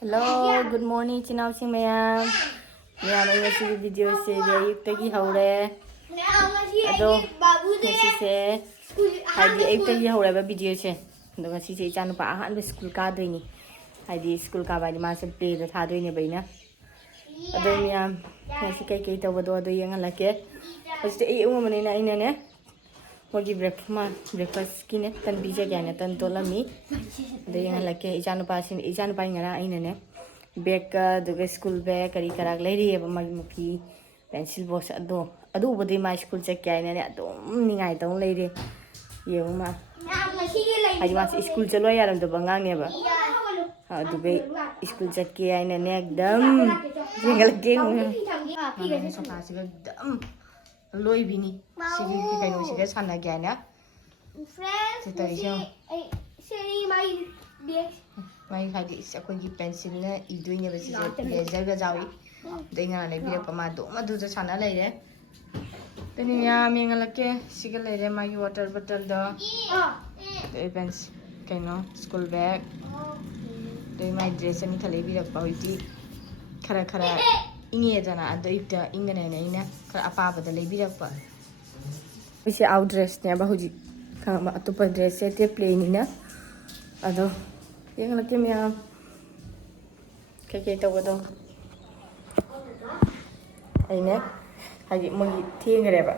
Hello, good morning, chinaw sing mayam. Mayam ay ngasi video se ayuktagi haure. Ado ngasi se hadi ayuktagi haure ba video se. Ado ngasi se icha nupa ahanba school ka doini. Hadi school ka ba di ma se play da tha doini baina. Ado mayam ngasi kai tawado ado yang halake. Hoste ay umamane na ina ne. Mogi breakfast kine tan bija gana tan tola mi de yang lake ijan pa ngara aina ne bag the school bag kari karak lady ba magi muki pencil box ado bodi ma school check kai ne ado ningai tong lady ye ma ai ma school chalo yaram to bangang ne ba ado be school check kai aina ne ekdam yang lake ma so ka siga dam loi bini sigi ki kai no siga sana gya na friends seri mai hadi sakoi gi pencil na iduine ba si laser ga jawi denga le bi pa ma do ma du ja sana lai re tani ya me ngalake siga lai re mai water bottle do the pens kai no school bag de mai dress ani thale bi ra pa wi khara inge jana ado ita ingane ne ina khara apa ba da le bi ra pa isi out dress ne ba hoji ka ma to pa dress te plain ina ado yang lagi mia kayak tahu tu ini lagi mau tiang ada apa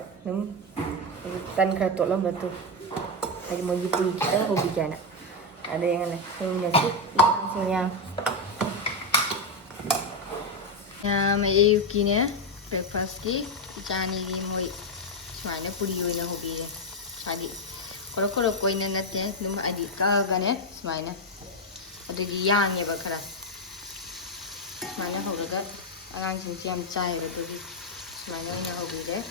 tan kerja tolong batu lagi mau pui kita hobi jana ada yang nasi yang ya mai kini breakfast ki jani ni mau mana puri yang hobi je jadi kalau koi na nanti num adi kagane mana ada di yang ya bakara mana hoga agang sing jam chai betul di mana ina hobi deh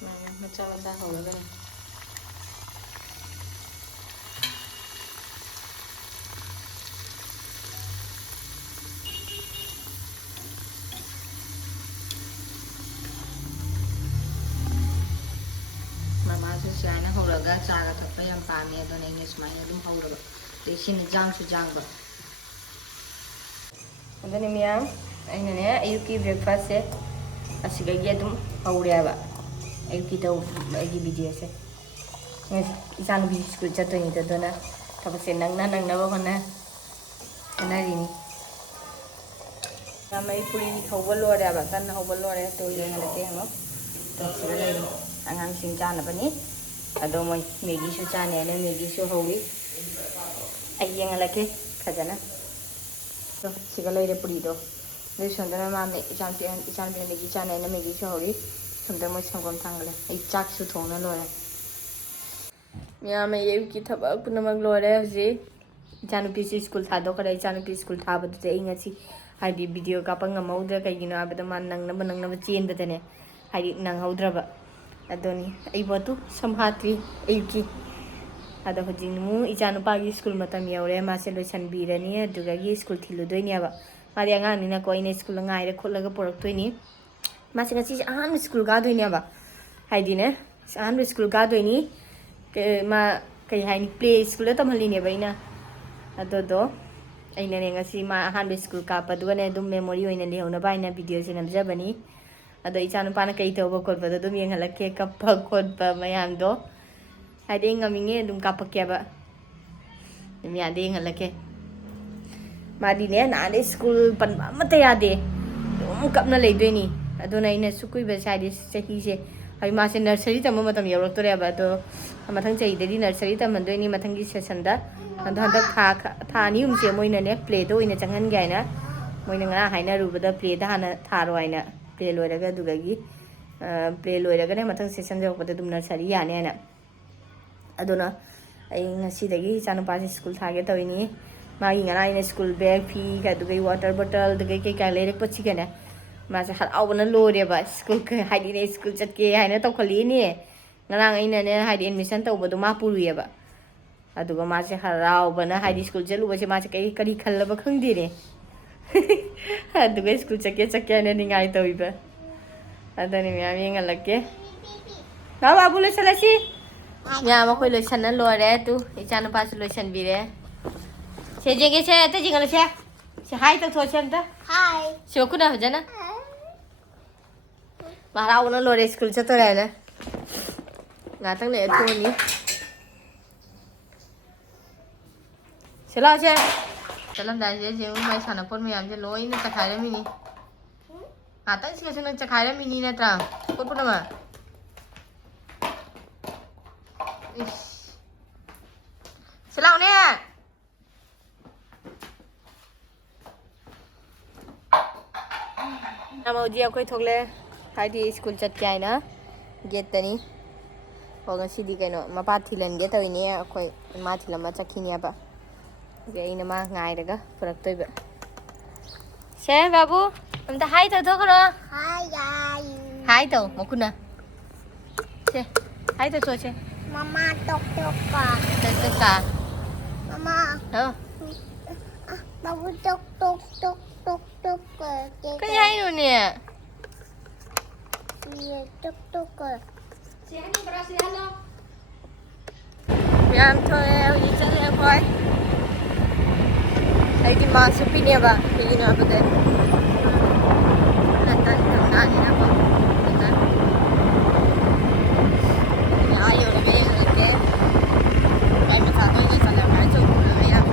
mana macam hoga kan Siana holaga chaga thappa yam pame do nei nes mai adum holaga de sin jang su jang ba adani miyam aina ne ayuki breakfast se asiga gi adum hauria ba ayuki to agi video se nes isan bi school chato ni to na thapa se nang na ba kona ana ri ni namai puri hobal lo ra ba tan hobal lo ra to yang la ke no to se la ni angang sing jana ba ni ado moi megi su chane ne megi su howi ayeng alake khajana to sigalai re puri do ne sondana ma me champion megi chane ne megi su howi sondar moi sangom thangale ai chak su thongna lo re mya me ye ki thaba punamak lo re ji janu pi school tha do kare janu pi school tha ba de inga chi haidi video ka pang ngamaudra kai gina abada man nang na chen badane haidi nang haudra ba adoni ai botu samhatri ayuki ada hojing mu ijanu pagi school matam yaure ma se loisan birani aduga gi school thilu doini aba mari anga ni na ko ine school ngai re kholaga porak toini ma se ngasi ahan school ga doini aba haidi ne ahan school ga doini ke ma kai haini play school tam hali ne baina adodo aina ne ngasi ma ahan school ka paduga ne dum memory oina le hona baina video se namja bani ada ican pana kai tau bakal pada tu yang halake kapak kod pa mayam do ada yang ngaminge dum kapak ya ba demi ada yang halake madi ne na ada school pan mata ya de dum kap na le do ni ado na ina sukui ba sai de sahi se ai ma se nursery tam matam yaw to re ba to mathang chai de nursery tam do ni mathang gi session da ando handa tha ni se moina ne play do ina changan gai na moina nga haina ru ba da play da hana tharo aina play loiraga dugagi play loiraga ne mathang session jo pada dum nursery ya ne na aduna ai ngasi dagi chanu pa school thage tawini ma gi ngara ine school bag fi ga dugai water bottle dugai kai kai lere pachi ga ne ma sa har awna lore ba school ka haidi ne school chat ke haina to khali ni ngarang ina ne haidi admission to bodu ma puru ya ba aduga ma se harau bana haidi school jalu ba se ma se kai kari khalla ba khang di ne aduga school chake ne ningai to iba adani mi ami ngalake Đó bà bu lotion là gì? Nhà mà khơi lotion nó lùa đấy tu, cha nó pass lotion bị đấy. Xe gì cái xe, tới gì cái xe? Xe hai tao thôi chân đó. Hai. Xe cũng đâu vậy nè. Mà đâu nó lùa đấy school cho tôi này nè. Ngã tăng này thôi nhỉ. Xe lo chứ? Xe làm đại gì chứ mày sản phẩm mày làm cho lỗi nó chặt khai ra mini. À tăng xe nó chặt khai ra mini nè trà. Cốt bút mà. Xe lao nè. Nam Âu Diệp khơi thuộc lên. Hai đi school chặt chạy nữa. Get tani. Hoặc si đi cái nó mà bắt thì lần get tới nè khơi mà thì làm mà chắc khi nhá ba. Vậy nên mà ngày được á, phải tôi vậy. Xem babu, chúng ta hai tàu thôi cơ đó. Hai tàu, một con nè. Xem, hai tàu thôi xem. Mama tok tok ka. Tok ka. Mama. Hả? Babu tok tok tok tok tok ka. Cái gì nữa nè? Tok tok ka. Xem đi, bro, xem lo. Yan thôi, đi chơi em thôi. Ay di masupi niya ba? Hindi na ba din? Natan na niya ba? Natan. Ayaw na ba yung ite? Ay masato niya sa lang ay chok na ba yan?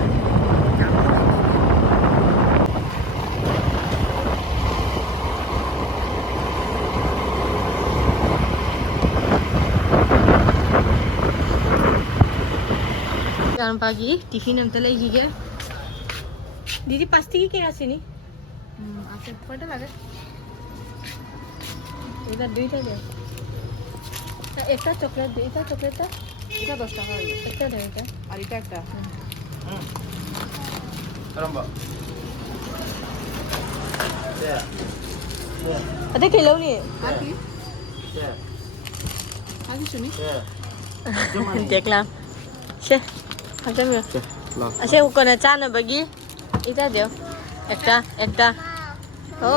Jangan pagi, tiffin am talay giga. दीदी पास्ती की क्या आसे नहीं आसे पता लगे इधर दुईटा दे একটা চকলেট দে এটা চকলেটটা এটা 10 টাকা হলো একটা দে এটা আর এটা একটা আরম্ভ এটা খেলো নি আকি শুনি দেখলাম সে হাজার মিনিট আছে ওখানে চা না বাগি এটা দেও একটা ও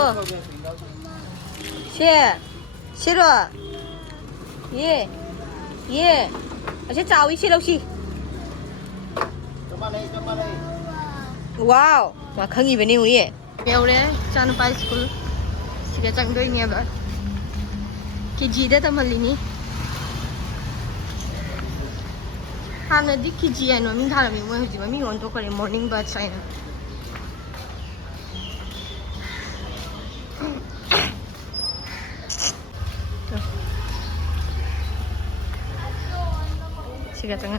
সে 싫어 예 아저 짜위 싫어시 와우 와 강이 베니 우리 배우래 짜는 파이 스쿨 시가 장도이냐 봐 KG다 담을리니 하나디 KG야 너 민타라미 뭐 하지 마 민원 또 그래 모닝 바스 아이나 Sige, tanga.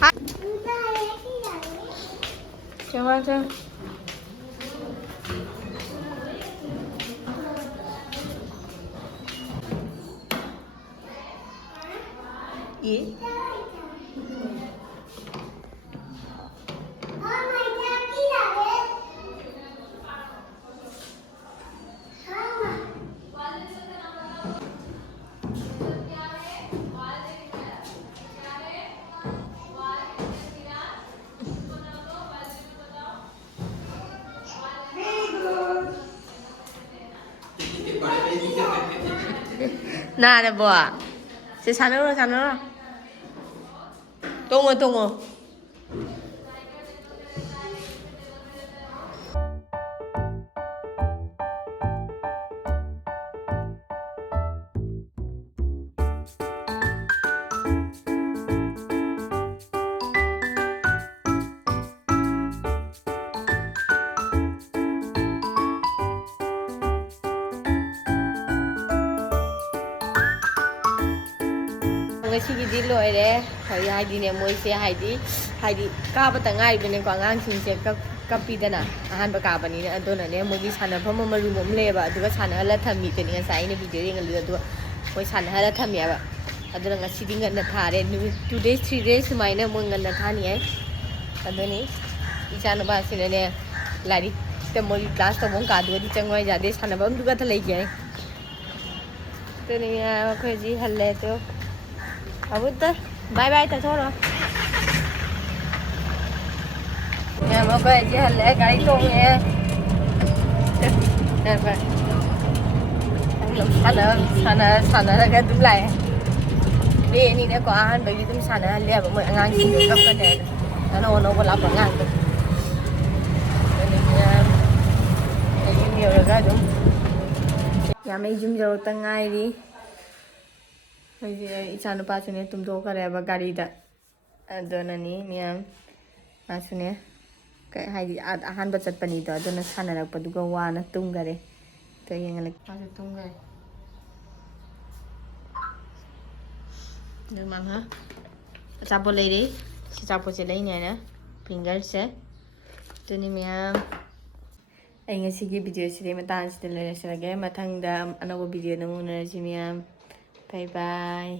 Ha? Coba tuh. Iya. Nah, ada buah. Si sana. Tunggu. Ngasiꯒꯤꯗꯤ ꯂꯣꯏꯔꯦ ꯍꯥꯏꯗꯤꯅꯦ ꯃꯣꯏꯁꯦ ꯍꯥꯏꯗꯤ ꯀꯥꯕ ꯇ ꯉꯥꯏꯔꯤꯕꯅꯦꯀꯣ ꯑꯉꯥꯡꯁꯤꯡꯁꯦ ꯀꯞꯄꯤꯗꯅ ꯑꯍꯥꯟꯕ ꯀꯥꯕꯅꯤꯅ ꯑꯗꯨꯅꯅꯦ ꯃꯣꯏꯒꯤ ꯁꯥꯟꯅꯐꯝ ꯑꯃ ꯔꯨꯝ ꯑꯃ ꯂꯩꯌꯦꯕ ꯑꯗꯨꯒ ꯁꯥꯟꯅꯍꯜꯂ ꯊꯝꯃꯤꯗꯅꯤ ꯉꯁꯥꯏ ꯑꯩꯅ ꯚꯤꯗꯤꯑꯣ ꯌꯦꯡꯍꯜꯂꯨꯗ ꯑꯗꯨꯒ ꯃꯣꯏ ꯁꯥꯟꯅꯍꯜꯂ ꯊꯝꯃꯦꯕ ꯑꯗꯨꯅ ꯉꯁꯤꯗꯤ ꯉꯟꯅ ꯊꯥꯔꯦ ꯅꯨꯃꯤꯠ 2 days 3 days ꯁꯨꯃꯥꯏꯅ ꯃꯣꯏ ꯉꯟꯅ ꯊꯥꯅꯤꯡꯉꯥꯏ ꯑꯗꯨꯅꯤ ꯏꯆꯥꯅꯨꯄꯥꯁꯤꯅꯅꯦ ꯂꯥꯏꯔꯤꯛꯇ ꯃꯣꯏꯒꯤ ꯀ꯭ꯂꯥꯁ ꯇꯧꯕ ꯑꯃ ꯀꯥꯗꯨꯒꯗꯤ ꯆꯪꯉꯣ ꯌꯥꯗꯦ ꯁꯥꯟꯅꯐꯝꯗꯨꯒꯇ ꯂꯩꯒꯦ ꯑꯗꯨꯅꯤ ꯑꯩꯈꯣꯏ ꯍꯧꯖꯤꯛ ꯍꯜꯂꯦ ꯑꯗꯣ 아무튼 바이바이 다 서로 야 먹어야지 할래 가리 통에 사나가 좀 라이 네니네 거 아한바기 좀 사나할래 뭐 안강신 kapka네 나는 오늘 올라 방안 그러면 여기 여기가 좀 야매 좀 저렇다 ngairi 이제 이찬 빠스네 좀 더 가래봐 가리다 아더나니 미암 마스네 cái hay ahanba chatpagi do aduna sanarappaduga wana tungare to yengale asu tungare được mang hả chapo lấy đi chapo sẽ lấy này nè finger sẽ tôi nên mình anh nghe cái video sẽ để mà tan sẽ lấy sẽ cái mà thằng đã anh có video nào muốn nói gì mình bye bye